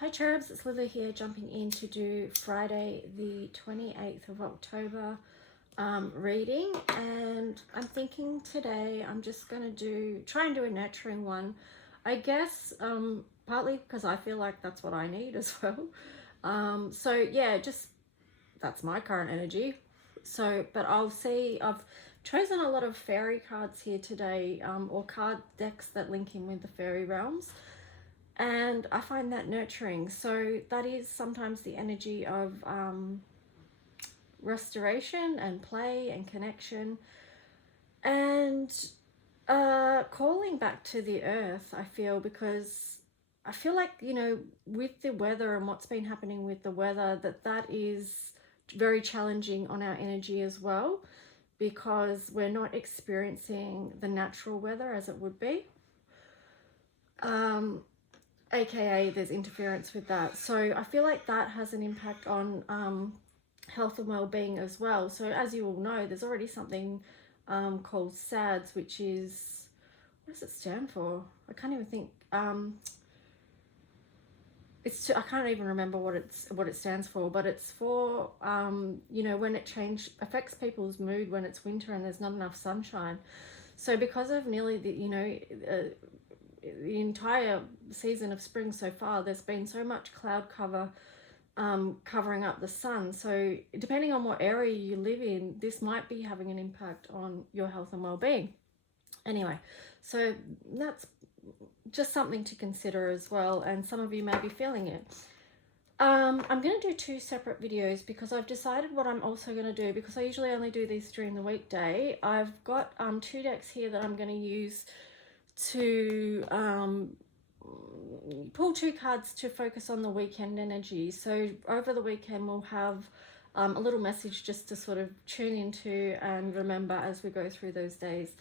Hi Cherubs, it's Lulu here, jumping in to do Friday the 28th of October reading, and I'm thinking today I'm just going to try and do a nurturing one, I guess, partly because I feel like that's what I need as well. So yeah, just that's my current energy. So, but I'll see, I've chosen a lot of fairy cards here today, or card decks that link in with the fairy realms, and I find that nurturing. So that is sometimes the energy of restoration and play and connection, and calling back to the earth, I feel, because I feel like, you know, with the weather and what's been happening with the weather, that is very challenging on our energy as well, because we're not experiencing the natural weather as it would be. AKA there's interference with that. So I feel like that has an impact on health and well-being as well. So as you all know, there's already something called SADS, which is, what does it stand for? I can't even think. I can't even remember what it stands for, but it's for you know, when it affects people's mood when it's winter and there's not enough sunshine. So because of nearly the entire season of spring so far, there's been so much cloud cover covering up the sun. So depending on what area you live in, this might be having an impact on your health and well-being. Anyway, so that's just something to consider as well, and some of you may be feeling it. I'm going to do two separate videos because I've decided what I'm also going to do, because I usually only do these during the weekday. I've got two decks here that I'm going to use to pull two cards to focus on the weekend energy. So over the weekend we'll have a little message just to sort of tune into and remember as we go through those days.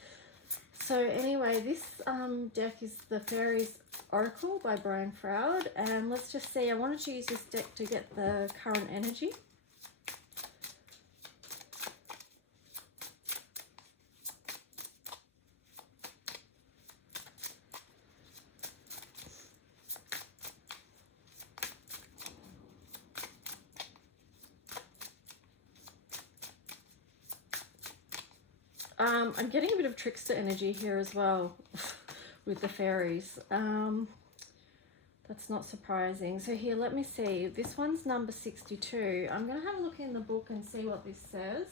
So anyway, this deck is the Fairies Oracle by Brian Froud, and let's just see, I wanted to use this deck to get the current energy. I'm getting a bit of trickster energy here as well with the fairies. That's not surprising. So here, let me see. This one's number 62. I'm going to have a look in the book and see what this says.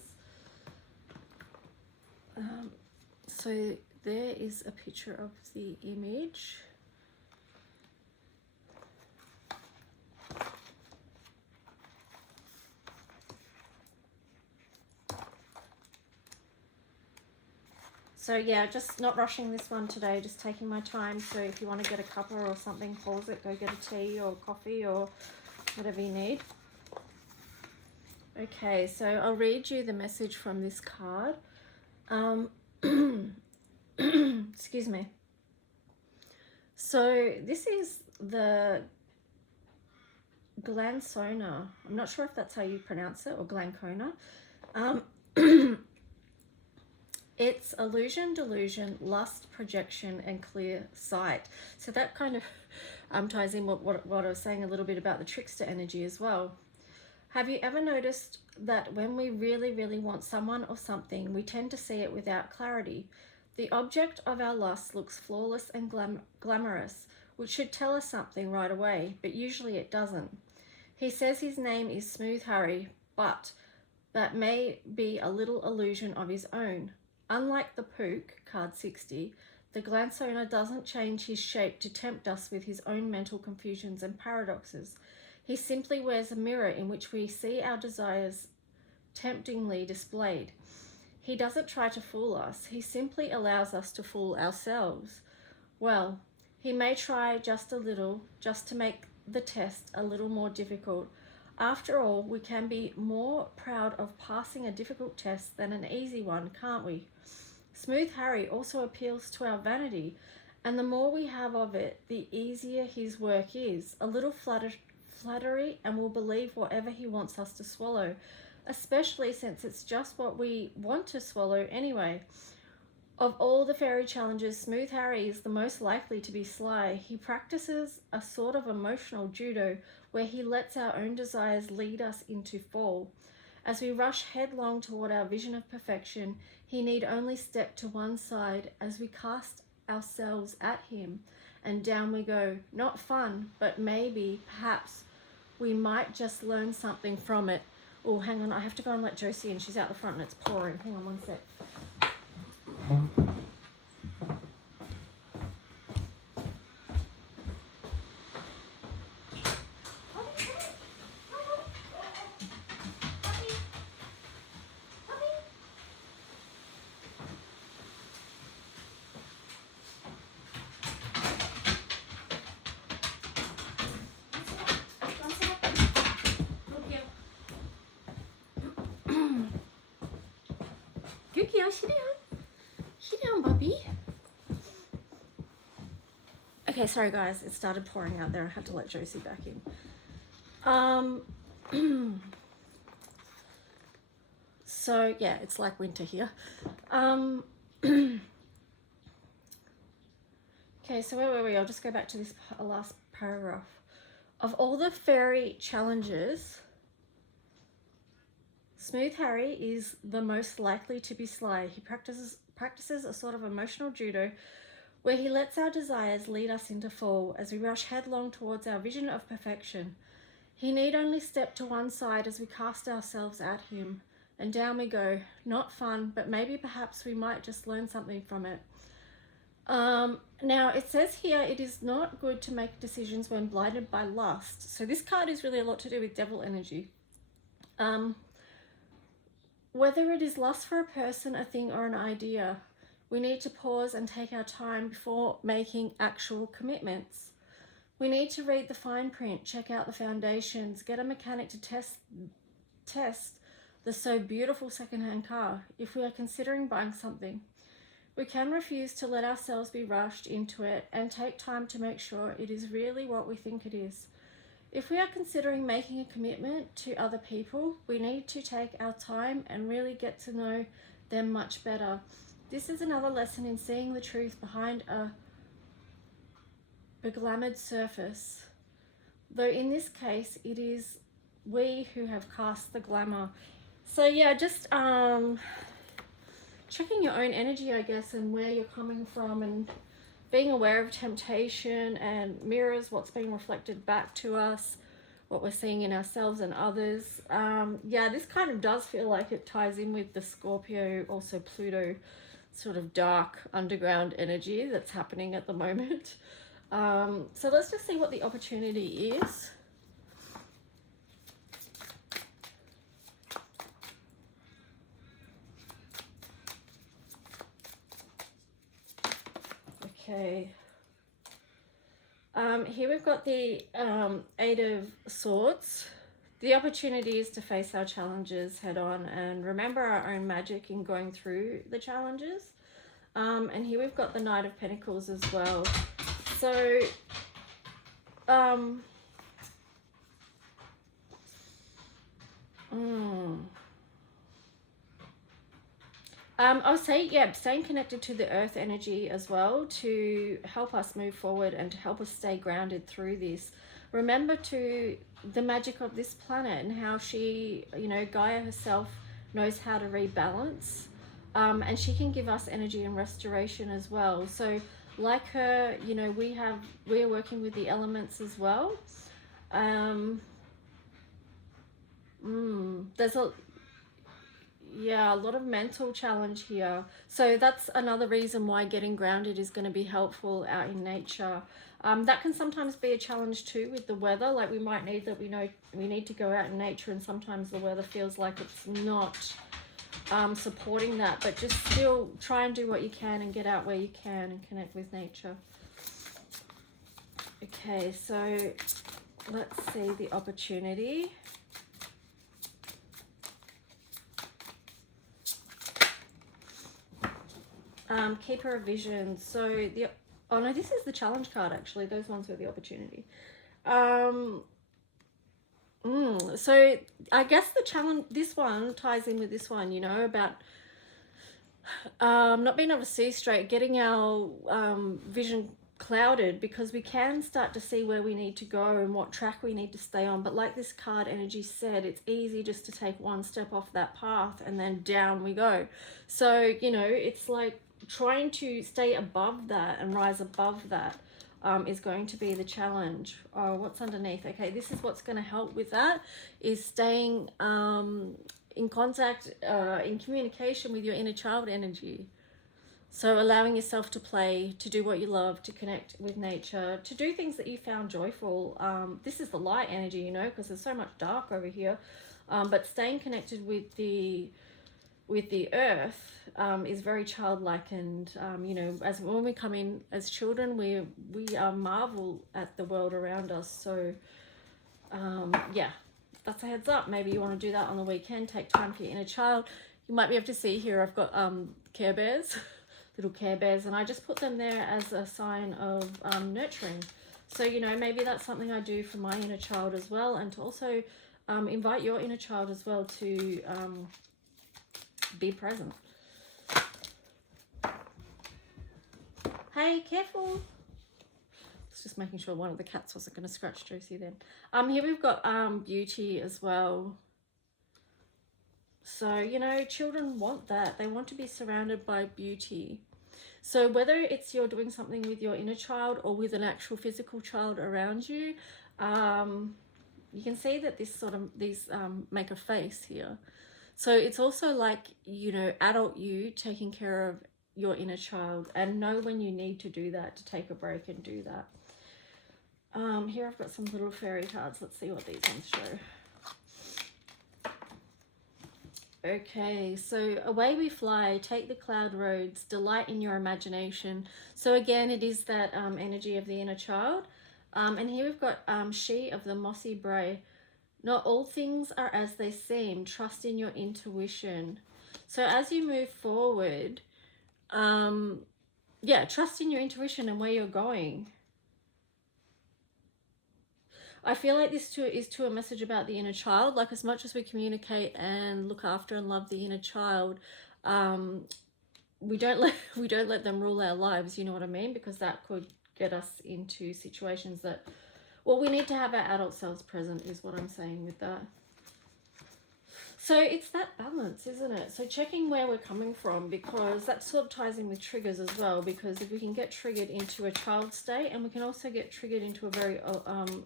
So there is a picture of the image. So yeah, just not rushing this one today, just taking my time. So if you want to get a cuppa or something, pause it, go get a tea or coffee or whatever you need. Okay, so I'll read you the message from this card. Excuse me. So this is the Glansona. I'm not sure if that's how you pronounce it, or Glancona. It's illusion, delusion, lust, projection, and clear sight. So that kind of ties in what I was saying a little bit about the trickster energy as well. Have you ever noticed that when we really, really want someone or something, we tend to see it without clarity? The object of our lust looks flawless and glamorous, which should tell us something right away, but usually it doesn't. He says his name is Smooth Harry, but that may be a little illusion of his own. Unlike the Pook, card 60, the Glansona doesn't change his shape to tempt us with his own mental confusions and paradoxes. He simply wears a mirror in which we see our desires temptingly displayed. He doesn't try to fool us. He simply allows us to fool ourselves. Well, he may try just a little, just to make the test a little more difficult. After all, we can be more proud of passing a difficult test than an easy one, can't we? Smooth Harry also appeals to our vanity, and the more we have of it, the easier his work is. A little flattery and we'll believe whatever he wants us to swallow, especially since it's just what we want to swallow anyway. Of all the fairy challenges, Smooth Harry is the most likely to be sly. He practices a sort of emotional judo where he lets our own desires lead us into fall. As we rush headlong toward our vision of perfection, he need only step to one side as we cast ourselves at him, and down we go. Not fun, but maybe, perhaps, we might just learn something from it. Oh, hang on, I have to go and let Josie in. She's out the front and it's pouring. Hang on one sec. Yukio, sit down. Sit down, Bubby. Okay, sorry guys, it started pouring out there. I had to let Josie back in. So yeah, it's like winter here. Okay, so where were we? I'll just go back to this last paragraph. Of all the fairy challenges, Smooth Harry is the most likely to be sly. He practices a sort of emotional judo where he lets our desires lead us into fall as we rush headlong towards our vision of perfection. He need only step to one side as we cast ourselves at him, and down we go. Not fun, but maybe perhaps we might just learn something from it. Now it says here it is not good to make decisions when blinded by lust. So this card is really a lot to do with devil energy. Whether it is lust for a person, a thing, or an idea, we need to pause and take our time before making actual commitments. We need to read the fine print, check out the foundations, get a mechanic to test the so beautiful secondhand car if we are considering buying something. We can refuse to let ourselves be rushed into it and take time to make sure it is really what we think it is. If we are considering making a commitment to other people, we need to take our time and really get to know them much better. This is another lesson in seeing the truth behind a beglamoured surface. Though in this case, it is we who have cast the glamour. So yeah, just checking your own energy, I guess, and where you're coming from, and being aware of temptation and mirrors what's being reflected back to us, what we're seeing in ourselves and others. Yeah, this kind of does feel like it ties in with the Scorpio, also Pluto, sort of dark underground energy that's happening at the moment. So let's just see what the opportunity is. Okay. Here we've got the Eight of Swords. The opportunity is to face our challenges head on and remember our own magic in going through the challenges. And here we've got the Knight of Pentacles as well. So, I would say, yeah, staying connected to the earth energy as well to help us move forward and to help us stay grounded through this. Remember to the magic of this planet and how she, you know, Gaia herself knows how to rebalance, and she can give us energy and restoration as well. So like her, you know, we're working with the elements as well. There's a lot of mental challenge here. So that's another reason why getting grounded is going to be helpful out in nature. That can sometimes be a challenge too with the weather. Like we might need that, we know we need to go out in nature, and sometimes the weather feels like it's not supporting that, but just still try and do what you can and get out where you can and connect with nature. Okay, so let's see the opportunity. Keeper of Vision. So the, oh no, this is the challenge card actually. Those ones were the opportunity. So I guess the challenge, this one ties in with this one, you know, about Not being able to see straight, getting our vision clouded, because we can start to see where we need to go and what track we need to stay on. But like this card energy said, it's easy just to take one step off that path and then down we go. So, you know, it's like trying to stay above that and rise above that is going to be the challenge. Oh, what's underneath? Okay, this is what's going to help with that, is staying in contact, in communication with your inner child energy. So allowing yourself to play, to do what you love, to connect with nature, to do things that you found joyful. This is the light energy, you know, because there's so much dark over here. But staying connected with the earth is very childlike, and you know, as when we come in as children, we marvel at the world around us. So yeah, that's a heads up. Maybe you want to do that on the weekend. Take time for your inner child. You might be able to see here I've got Care Bears, little Care Bears, and I just put them there as a sign of nurturing. So, you know, maybe that's something I do for my inner child as well, and to also invite your inner child as well to be present. Hey, careful. Just making sure one of the cats wasn't going to scratch Josie then. Here we've got beauty as well. So, you know, children want that. They want to be surrounded by beauty. So whether it's you're doing something with your inner child or with an actual physical child around you, you can see that these make a face here. So it's also like, you know, adult you taking care of your inner child, and know when you need to do that, to take a break and do that. Here I've got some little fairy cards. Let's see what these ones show. Okay, so away we fly, take the cloud roads, delight in your imagination. So again, it is that energy of the inner child. And here we've got she of the mossy bray. Not all things are as they seem. Trust in your intuition. So as you move forward, yeah, trust in your intuition and where you're going. I feel like this too is a message about the inner child. Like, as much as we communicate and look after and love the inner child, we don't let them rule our lives. You know what I mean? Because that could get us into situations that, well, we need to have our adult selves present, is what I'm saying with that. So it's that balance, isn't it? So checking where we're coming from, because that sort of ties in with triggers as well, because if we can get triggered into a child state, and we can also get triggered into a very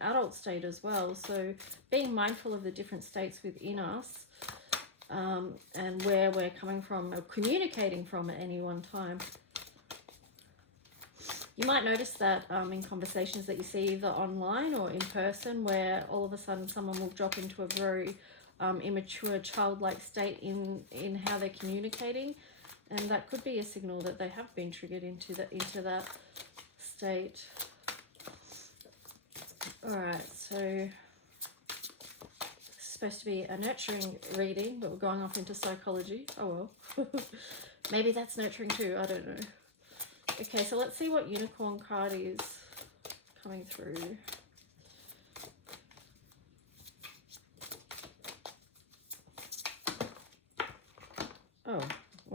adult state as well. So being mindful of the different states within us, and where we're coming from or communicating from at any one time. You might notice that in conversations that you see either online or in person, where all of a sudden someone will drop into a very immature childlike state in how they're communicating, and that could be a signal that they have been triggered into that state. All right, so it's supposed to be a nurturing reading, but we're going off into psychology. Oh well. Maybe that's nurturing too, I don't know. Okay, so let's see what unicorn card is coming through. Oh,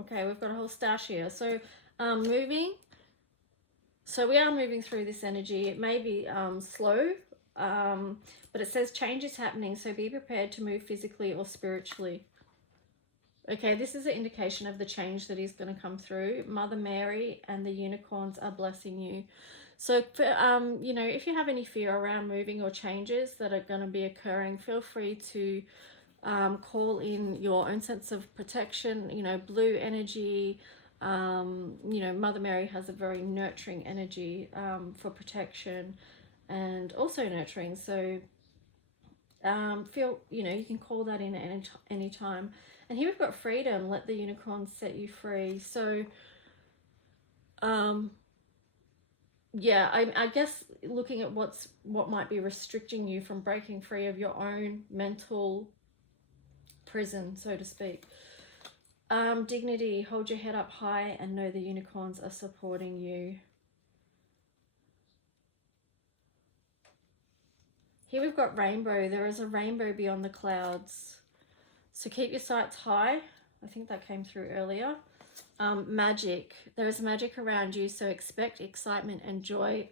okay, we've got a whole stash here. So moving. So we are moving through this energy. It may be slow, but it says change is happening. So be prepared to move physically or spiritually. Okay, this is an indication of the change that is going to come through. Mother Mary and the unicorns are blessing you. So, for, you know, if you have any fear around moving or changes that are going to be occurring, feel free to call in your own sense of protection. You know, blue energy. You know, Mother Mary has a very nurturing energy for protection and also nurturing. So feel, you know, you can call that in at any time. And here we've got freedom. Let the unicorn set you free. So yeah, I guess looking at what might be restricting you from breaking free of your own mental prison, so to speak. Dignity, hold your head up high and know the unicorns are supporting you. Here we've got rainbow. There is a rainbow beyond the clouds. So keep your sights high. I think that came through earlier. magic. There is magic around you, so expect excitement and joy.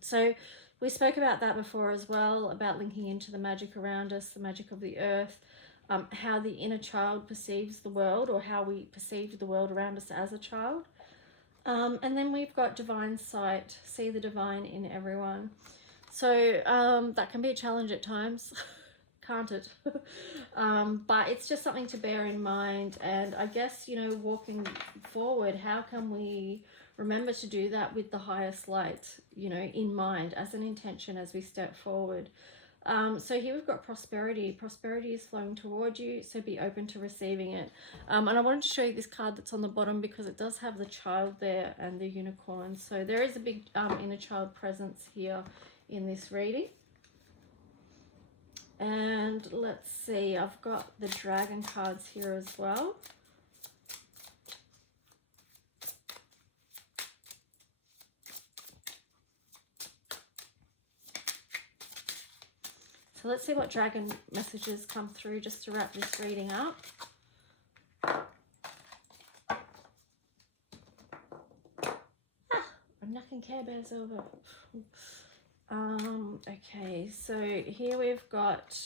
So we spoke about that before as well, about linking into the magic around us, the magic of the earth, how the inner child perceives the world, or how we perceived the world around us as a child. And then we've got divine sight, see the divine in everyone. So that can be a challenge at times, can't it? But it's just something to bear in mind. And I guess, you know, walking forward, how can we remember to do that with the highest light, you know, in mind, as an intention as we step forward. So here we've got prosperity. Prosperity is flowing toward you, so be open to receiving it. And I wanted to show you this card that's on the bottom because it does have the child there and the unicorn. So there is a big inner child presence here in this reading. And let's see, I've got the dragon cards here as well. So let's see what dragon messages come through just to wrap this reading up. I'm knocking Care Bears over. Okay, so here we've got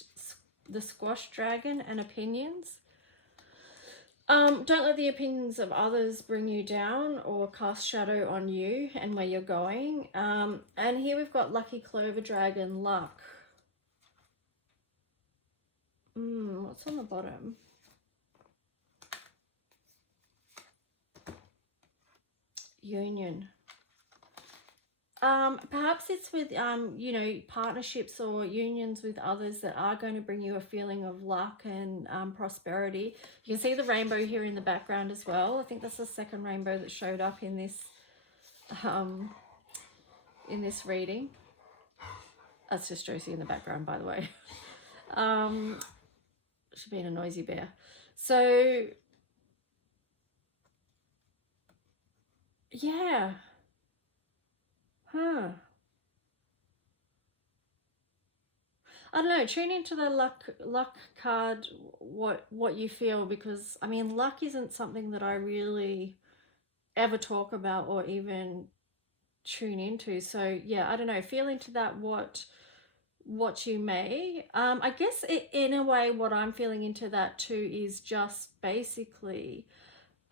the squash dragon and opinions. Don't let the opinions of others bring you down or cast shadow on you and where you're going. And here we've got lucky clover dragon, luck. What's on the bottom? Union. Perhaps it's with, you know, partnerships or unions with others that are going to bring you a feeling of luck and prosperity. You can see the rainbow here in the background as well. I think that's the second rainbow that showed up in this reading. That's just Josie in the background, by the way. She's being a noisy bear. So, yeah. I don't know, tune into the luck card, what you feel, because I mean, luck isn't something that I really ever talk about or even tune into. So yeah, I don't know, feel into that, what you may. I guess in a way what I'm feeling into that too is just basically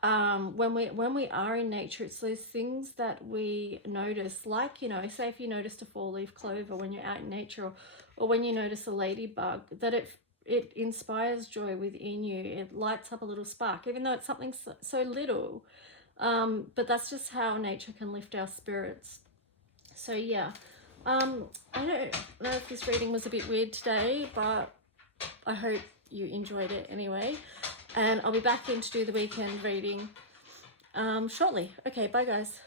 when we are in nature, it's those things that we notice, like, you know, say if you noticed a four-leaf clover when you're out in nature, or when you notice a ladybug, that it inspires joy within you. It lights up a little spark, even though it's something so little, but that's just how nature can lift our spirits. So yeah, I don't know if this reading was a bit weird today, but I hope you enjoyed it anyway. And I'll be back in to do the weekend reading shortly. Okay, bye guys.